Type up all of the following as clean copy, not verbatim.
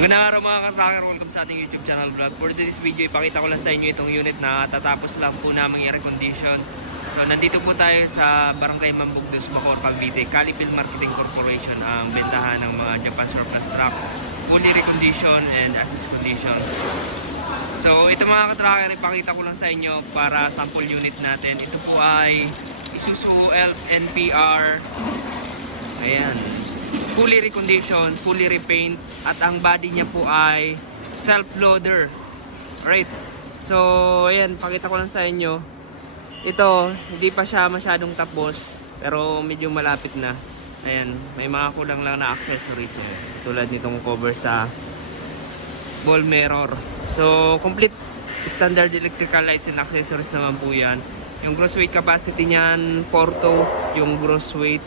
Magandang araw mga ka-tracker, welcome sa ating YouTube channel vlog. For this video, ipakita ko lang sa inyo itong unit na tatapos lang po namang i-recondition. So nandito po tayo sa Barangay Mambugdos, Bacoor, Cavite. Calipil Marketing Corporation ang bentahan ng mga Japan surplus truck, fully recondition and assist condition. So ito mga ka-tracker, ipakita ko lang sa inyo para sample unit natin. Ito po ay Isuzu NPR. Ayan, fully recondition, fully repaint, at ang body niya po ay self-loader. Right. So, ayan, pakita ko lang sa inyo. Ito, hindi pa siya masyadong tapos, pero medyo malapit na. Ayan, may mga kulang lang na accessories. Tulad nitong cover sa ball mirror. So, complete standard electrical lights and accessories naman po yan. Yung gross weight capacity niyan, 4.2. Yung gross weight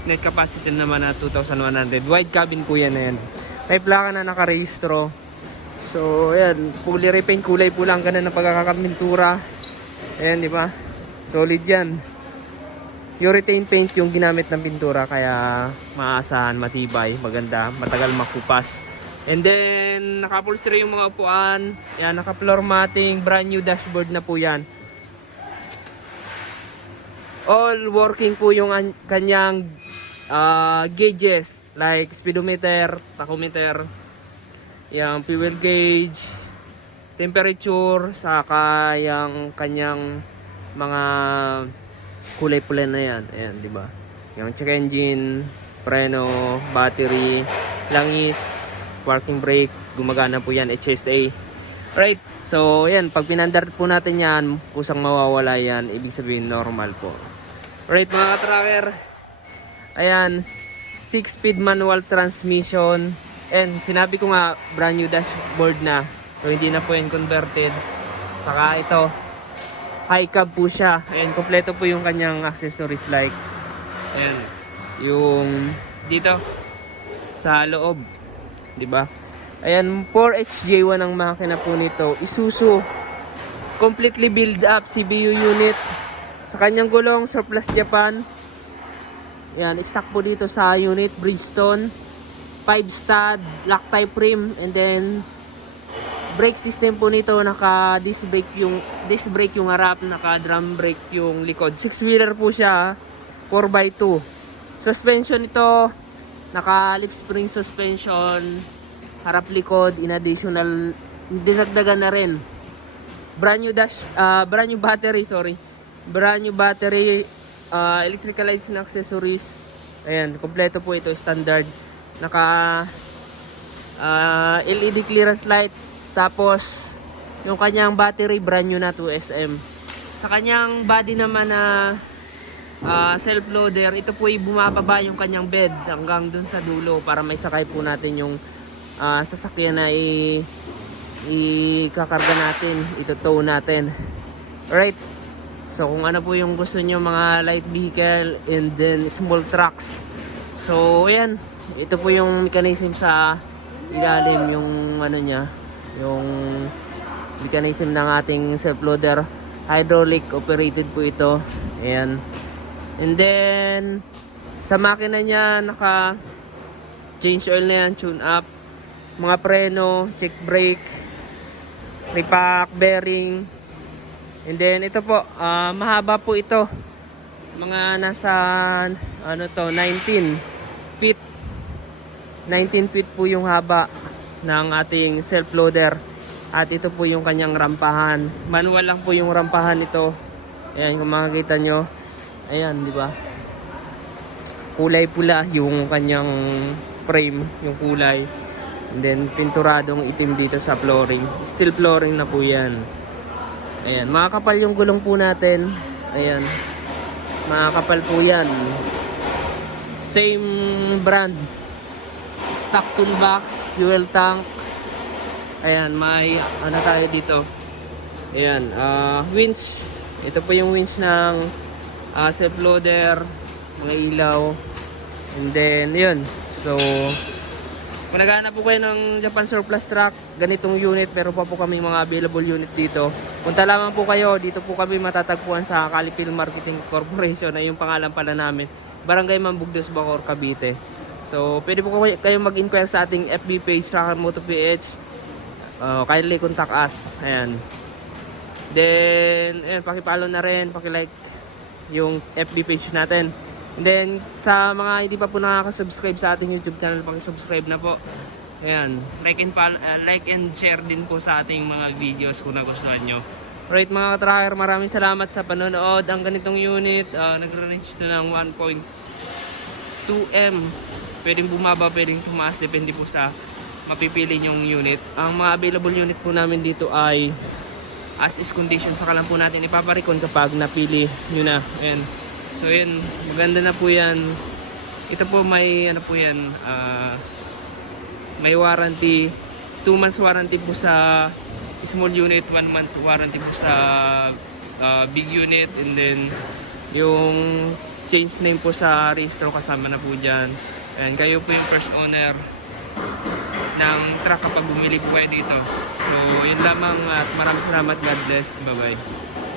net capacity naman na 2,100. Wide cabin po yan na yan. May plaka na nakarehistro. So, ayan. Fully repaint. Kulay po lang. Ganun na pagkakapintura. Ayan, di ba? Solid yan. Urethane paint yung ginamit ng pintura. Kaya maasahan, matibay, maganda, matagal makupas. And then, naka-upholstery yung mga upuan. Ayan, naka-floor matting. Brand new dashboard na po yan. All working po yung kanyang gauges like speedometer, tachometer, yung fuel gauge, temperature, saka yung kanyang mga kulay pula na yan. Ayan, di ba? Yung check engine, preno, battery, langis, parking brake, gumagana po yan, HSA. Right. So, ayan, pag pinandar po natin yan, kusang mawawala yan, ibig sabihin normal po. Right mga ka-tracker, ayan, 6-speed manual transmission, and sinabi ko nga brand new dashboard na, so hindi na po yan converted. Saka ito, high cab po siya, ayan, kompleto po yung kanyang accessories like, ayan, yung dito sa loob, di ba? Ayan, 4HJ1 ang makina po nito, Isuzu, completely build up CBU unit. Sa kanyang gulong, surplus Japan. Yan, stock po dito sa unit, Bridgestone. 5 stud, Loctite rim, and then brake system po nito, naka disc brake yung harap, naka drum brake yung likod. 6-wheeler po siya, 4x2. Suspension ito, naka lip spring suspension, harap likod, in additional, dinagdagan na rin. Brand new battery, sorry. Brand new battery, electrical lights and accessories. Ayan, kompleto po ito, standard. Naka LED clearance light. Tapos yung kanyang battery brand new na 2SM. Sa kanyang body naman na self loader, ito po ay bumababa yung kanyang bed hanggang dun sa dulo para may sakay po natin yung sasakyan na ikakarga natin, ito-tow natin. Alright. So kung ano po yung gusto nyo, mga light vehicle and then small trucks. So ayan, ito po yung mechanism sa ilalim, yung ano niya, yung mechanism ng ating self loader, hydraulic operated po ito. Ayan. And then sa makina niya, naka change oil na yan, tune up, mga preno, check brake, repack, bearing. And then ito po, mahaba po ito. Mga nasa ano to, 19 feet. 19 feet po yung haba ng ating self loader. At ito po yung kanyang rampahan. Manual lang po yung rampahan nito. Ayan, kung makikita nyo. Ayan, di ba? Kulay pula yung kanyang frame, yung kulay. And then pinturadong itim dito sa flooring. Steel flooring na po yan. Ayan, makakapal yung gulong po natin. Ayan, makakapal po yan. Same brand, stock toolbox, fuel tank. Ayan, may ano tayo dito. Ayan, winch. Ito po yung winch ng self loader, mga ilaw. And then yun. So kung naghahanap po kayo ng Japan surplus truck, ganitong unit, pero pa po kami mga available unit dito. Punta lamang po kayo, dito po kami matatagpuan sa Calipil Marketing Corporation, ay yung pangalan pala namin, Barangay Mambugdos, Bacoor, Cavite. So pwede po kayo mag-inquire sa ating FB page, Tracker Moto PH. Kindly contact us. Ayan. Then ayan, paki-follow na rin, paki-like yung FB page natin. And then sa mga hindi pa po nakaka-subscribe sa ating YouTube channel, paki-subscribe na po. Ayan, like and share din po sa ating mga videos kung nagustuhan nyo. Alright mga ka-tracker, maraming salamat sa panonood. Ang ganitong unit, nag-range to ng 1.2M. Pwedeng bumaba, pwedeng tumaas, depende po sa mapipili nyong unit. Ang mga available unit po namin dito ay as is condition. Saka lang po natin ipaparikon kapag napili nyo na. Ayan. So yan, maganda na po yan. Ito po may ano po yan, may warranty, 2 months warranty po sa small unit, 1 month warranty po sa big unit, and then yung change name po sa registro kasama na po dyan. And kayo po yung first owner ng truck kapag bumili po kayo dito. So yun lamang at maraming salamat. God bless. Bye bye.